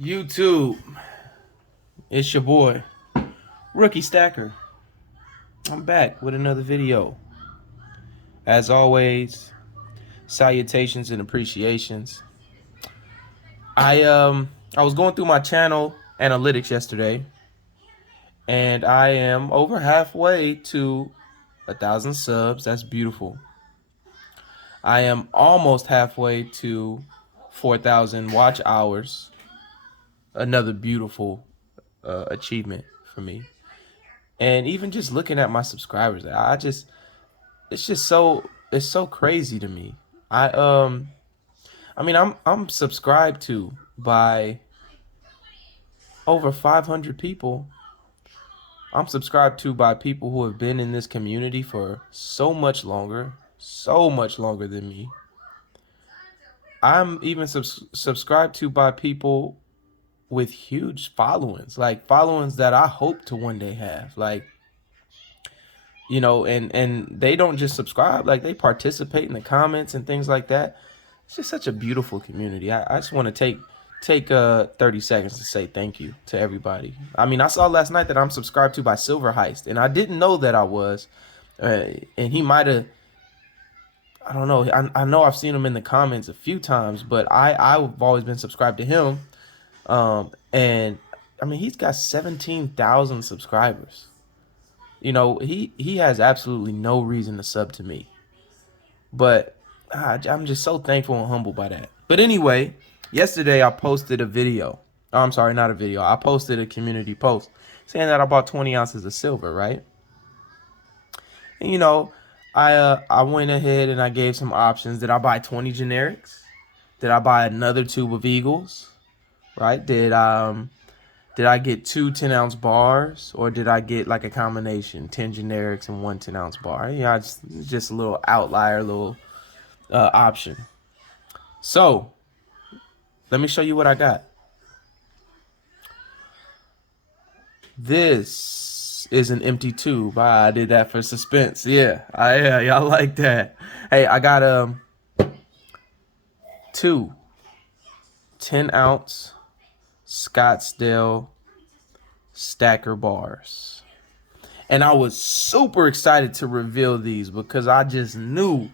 YouTube, it's your boy, Rookie Stacker. I'm back with another video. As always, salutations and appreciations. I was going through my channel analytics yesterday, and I am over halfway to 1,000 subs. That's beautiful. I am almost halfway to 4,000 watch hours. Another beautiful achievement for me. And even just looking at my subscribers, it's so crazy to me. I'm subscribed to by over 500 people. I'm subscribed to by people who have been in this community for so much longer than me. I'm even subscribed to by people with huge followings, like followings that I hope to one day have. Like, you know, and they don't just subscribe, like they participate in the comments and things like that. It's just such a beautiful community. I just want to take 30 seconds to say thank you to everybody. I mean, I saw last night that I'm subscribed to by Silver Heist, and I didn't know that I was. And he might have, I don't know. I know I've seen him in the comments a few times, but I've always been subscribed to him. And I mean, he's got 17,000 subscribers. You know, he has absolutely no reason to sub to me. But I'm just so thankful and humbled by that. But anyway, yesterday I posted a video. Oh, I'm sorry, not a video. I posted a community post saying that I bought 20 ounces of silver, right? And you know, I went ahead and I gave some options. Did I buy 20 generics? Did I buy another tube of Eagles? Right? Did I get two 10-ounce bars, or did I get like a combination, 10 generics and one 10-ounce bar? Yeah, just a little outlier, little option. So let me show you what I got. This is an empty tube. I did that for suspense. Yeah, y'all like that. Hey, I got two 10-ounce Scottsdale stacker bars. And I was super excited to reveal these because I just knew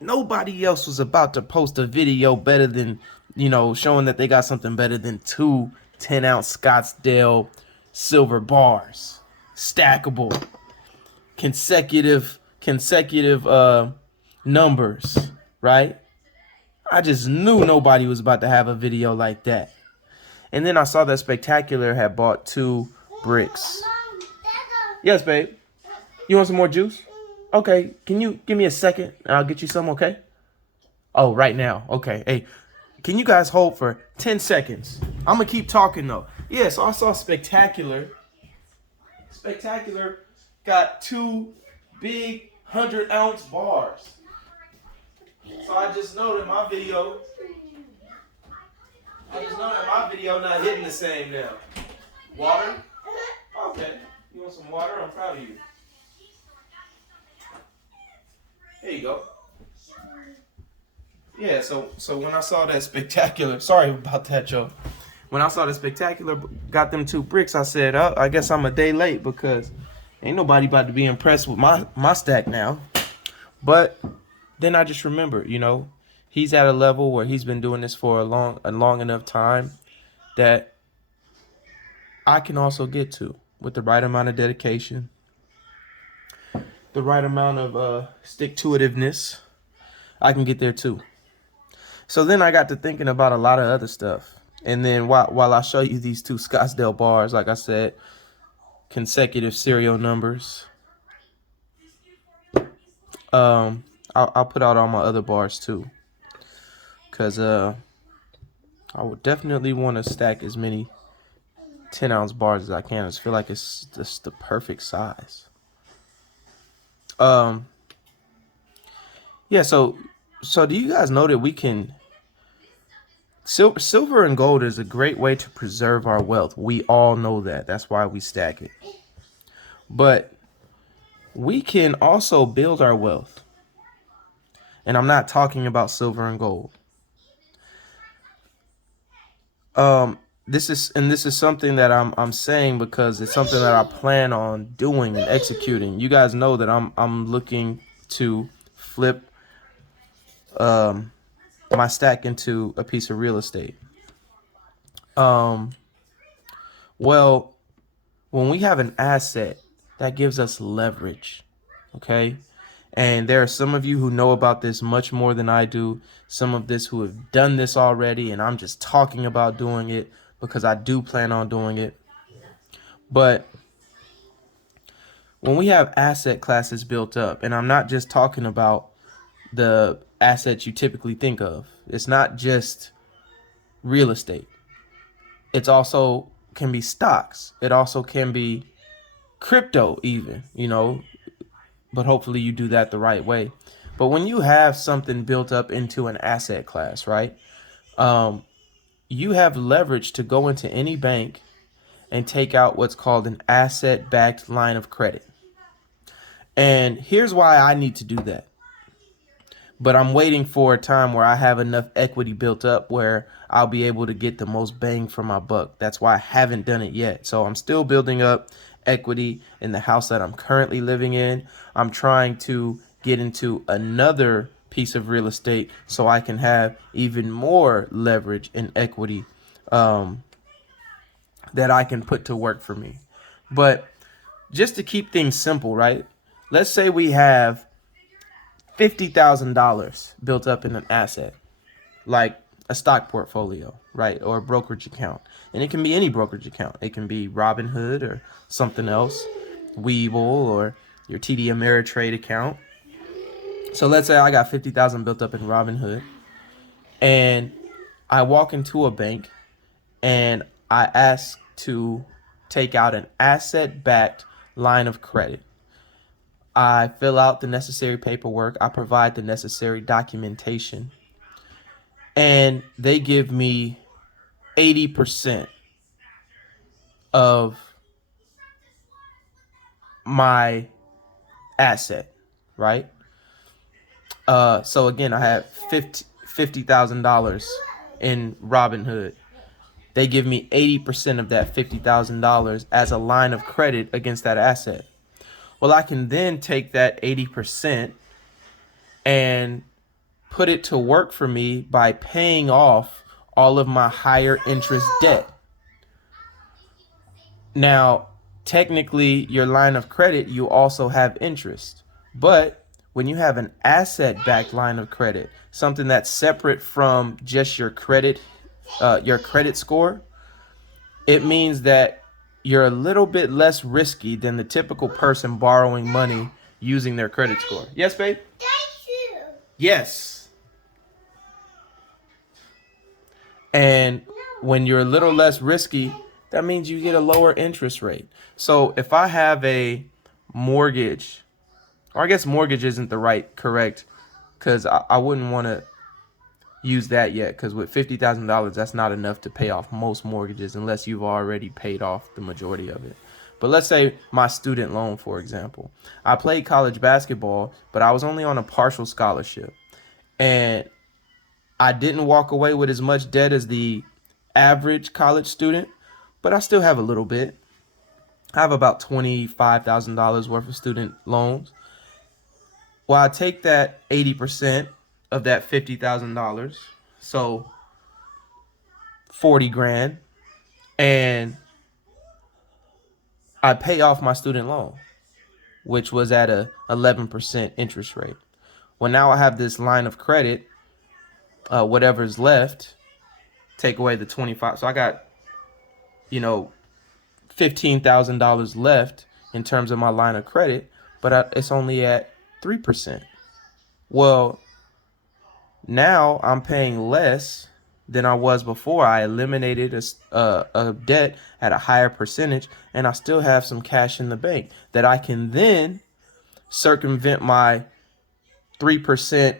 nobody else was about to post a video better than, you know, showing that they got something better than two 10-ounce Scottsdale silver bars. Stackable. Consecutive numbers, right? I just knew nobody was about to have a video like that. And then I saw that Spectacular had bought 2 bricks. Yes, babe. You want some more juice? Okay. Can you give me a second? I'll get you some, okay? Oh, right now. Okay. Hey, can you guys hold for 10 seconds? I'm going to keep talking, though. Yeah, so I saw Spectacular. Spectacular got 2 big 100-ounce bars. So I just know that my video not hitting the same now. Water? Okay. You want some water? I'm proud of you. There you go. Yeah, so when I saw that Spectacular, sorry about that, Joe. When I saw the Spectacular got them 2 bricks, I said, oh, I guess I'm a day late because ain't nobody about to be impressed with my stack now. But then I just remember, you know, he's at a level where he's been doing this for a long enough time that I can also get to with the right amount of dedication, the right amount of stick-to-itiveness. I can get there too. So then I got to thinking about a lot of other stuff. And then while I show you these 2 Scottsdale bars, like I said, consecutive serial numbers, I'll put out all my other bars too. Because I would definitely want to stack as many 10-ounce bars as I can. I just feel like it's just the perfect size. Yeah, so do you guys know that we can... Silver and gold is a great way to preserve our wealth. We all know that. That's why we stack it. But we can also build our wealth. And I'm not talking about silver and gold. this is something that I'm saying because it's something that I plan on doing and executing. You guys know that I'm looking to flip um my stack into a piece of real estate. Um well, when we have an asset, that gives us leverage. Okay? And there are some of you who know about this much more than I do. Some of this who have done this already, and I'm just talking about doing it because I do plan on doing it. But when we have asset classes built up, and I'm not just talking about the assets you typically think of, it's not just real estate. It's also can be stocks. It also can be crypto even, but hopefully you do that the right way. But when you have something built up into an asset class, right? Um, you have leverage to go into any bank and take out what's called an asset-backed line of credit. And here's why I need to do that. But I'm waiting for a time where I have enough equity built up where I'll be able to get the most bang for my buck. That's why I haven't done it yet. So I'm still building up equity in the house that I'm currently living in. I'm trying to get into another piece of real estate so I can have even more leverage and equity that I can put to work for me. But just to keep things simple, right? Let's say we have $50,000 built up in an asset, like a stock portfolio, right? Or a brokerage account. And it can be any brokerage account. It can be Robinhood or something else, Webull or your TD Ameritrade account. So let's say I got 50,000 built up in Robinhood, and I walk into a bank and I ask to take out an asset-backed line of credit. I fill out the necessary paperwork. I provide the necessary documentation. And they give me 80% of my asset, right? So again, I have $50,000 in Robinhood. They give me 80% of that $50,000 as a line of credit against that asset. Well, I can then take that 80% and put it to work for me by paying off all of my higher interest debt. Now, technically, your line of credit, you also have interest. But when you have an asset-backed line of credit, something that's separate from just your credit score, it means that you're a little bit less risky than the typical person borrowing money using their credit score. Yes, babe? Yes. And when you're a little less risky, that means you get a lower interest rate. So if I have a mortgage, or I guess mortgage isn't the correct, because I wouldn't want to use that yet, because with $50,000, that's not enough to pay off most mortgages unless you've already paid off the majority of it. But let's say my student loan, for example. I played college basketball, but I was only on a partial scholarship. And I didn't walk away with as much debt as the average college student, but I still have a little bit. I have about $25,000 worth of student loans. Well, I take that 80% of that $50,000, so 40 grand, and I pay off my student loan, which was at a 11% interest rate. Well, now I have this line of credit, whatever's left, take away the 25. So I got, $15,000 left in terms of my line of credit, but it's only at 3%. Well, now I'm paying less than I was before. I eliminated a debt at a higher percentage, and I still have some cash in the bank that I can then circumvent my 3%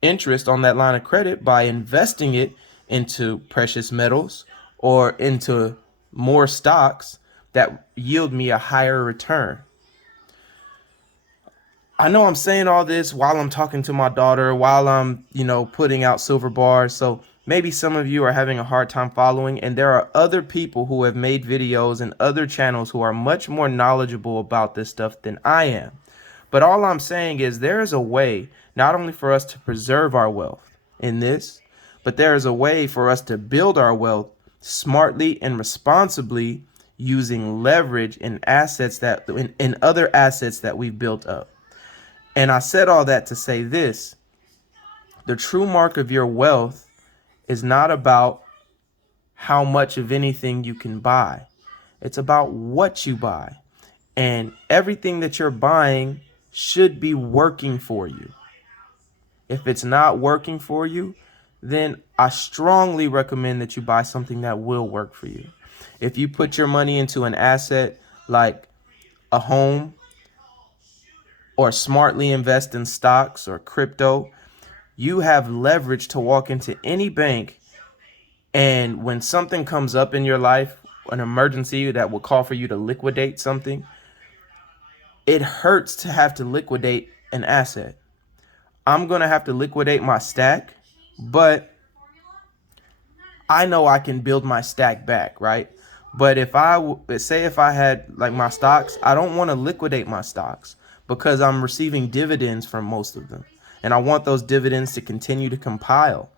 interest on that line of credit by investing it into precious metals or into more stocks that yield me a higher return. I know I'm saying all this while I'm talking to my daughter, while I'm, putting out silver bars. So maybe some of you are having a hard time following, and there are other people who have made videos and other channels who are much more knowledgeable about this stuff than I am. But all I'm saying is there is a way not only for us to preserve our wealth in this, but there is a way for us to build our wealth smartly and responsibly using leverage in assets that in other assets that we've built up. And I said all that to say this: the true mark of your wealth is not about how much of anything you can buy. It's about what you buy. And everything that you're buying should be working for you. If it's not working for you, then I strongly recommend that you buy something that will work for you. If you put your money into an asset like a home, or smartly invest in stocks or crypto, you have leverage to walk into any bank, and when something comes up in your life, an emergency that will call for you to liquidate something, it hurts to have to liquidate an asset. I'm going to have to liquidate my stack, but I know I can build my stack back, right? But if I had like my stocks, I don't want to liquidate my stocks because I'm receiving dividends from most of them. And I want those dividends to continue to compile.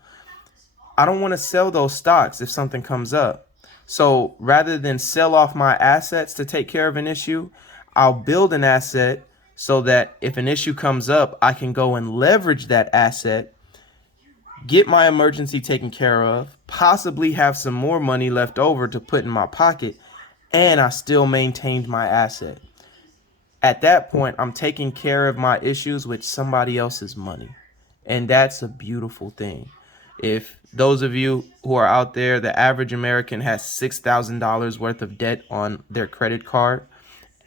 I don't want to sell those stocks if something comes up. So rather than sell off my assets to take care of an issue, I'll build an asset so that if an issue comes up, I can go and leverage that asset, get my emergency taken care of, possibly have some more money left over to put in my pocket, and I still maintained my asset. At that point, I'm taking care of my issues with somebody else's money. And that's a beautiful thing. If those of you who are out there, the average American has $6,000 worth of debt on their credit card,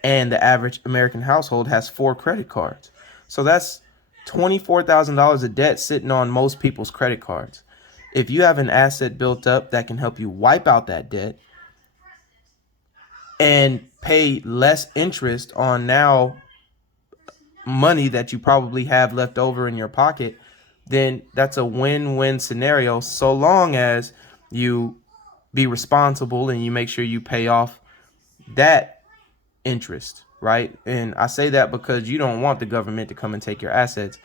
and the average American household has 4 credit cards. So that's $24,000 of debt sitting on most people's credit cards. If you have an asset built up that can help you wipe out that debt and pay less interest on now money that you probably have left over in your pocket, then that's a win-win scenario, so long as you be responsible and you make sure you pay off that interest, right? And I say that because you don't want the government to come and take your assets.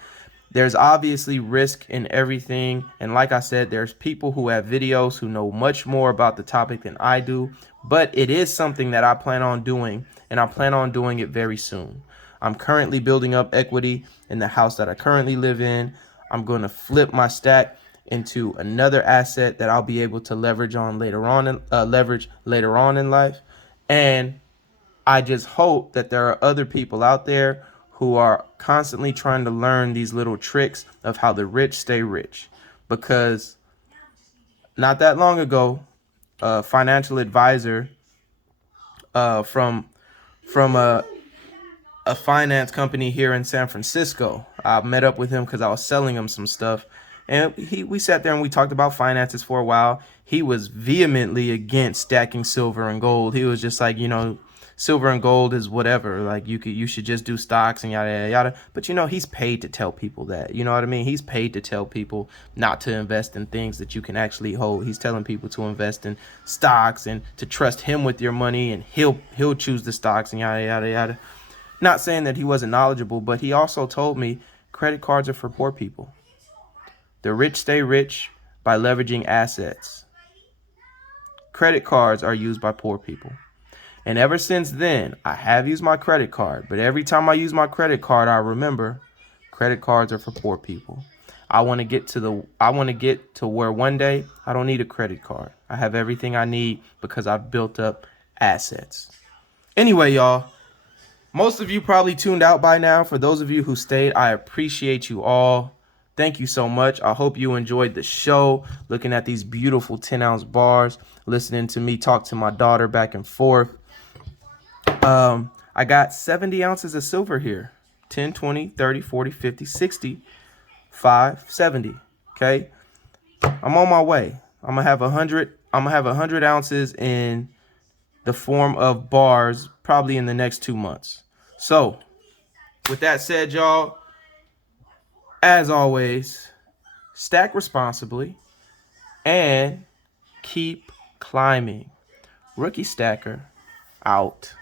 There's obviously risk in everything. And like I said, there's people who have videos who know much more about the topic than I do. But it is something that I plan on doing, and I plan on doing it very soon. I'm currently building up equity in the house that I currently live in. I'm going to flip my stack into another asset that I'll be able to leverage later on in life. And I just hope that there are other people out there who are constantly trying to learn these little tricks of how the rich stay rich. Because not that long ago, a financial advisor from a finance company here in San Francisco, I met up with him because I was selling him some stuff. And we sat there and we talked about finances for a while. He was vehemently against stacking silver and gold. He was just like, silver and gold is whatever. Like you should just do stocks and yada yada yada. But he's paid to tell people that. You know what I mean? He's paid to tell people not to invest in things that you can actually hold. He's telling people to invest in stocks and to trust him with your money, and he'll choose the stocks and yada yada yada. Not saying that he wasn't knowledgeable, but he also told me credit cards are for poor people. The rich stay rich by leveraging assets. Credit cards are used by poor people. And ever since then, I have used my credit card. But every time I use my credit card, I remember credit cards are for poor people. I want to get to where one day I don't need a credit card. I have everything I need because I've built up assets. Anyway, y'all, most of you probably tuned out by now. For those of you who stayed, I appreciate you all. Thank you so much. I hope you enjoyed the show, looking at these beautiful 10-ounce bars, listening to me talk to my daughter back and forth. I got 70 ounces of silver here. 10, 20, 30, 40, 50, 60, 5, 70. Okay. I'm on my way. I'm gonna have 100 ounces in the form of bars probably in the next 2 months. So with that said, y'all, as always, stack responsibly, and keep climbing. Rookie Stacker out.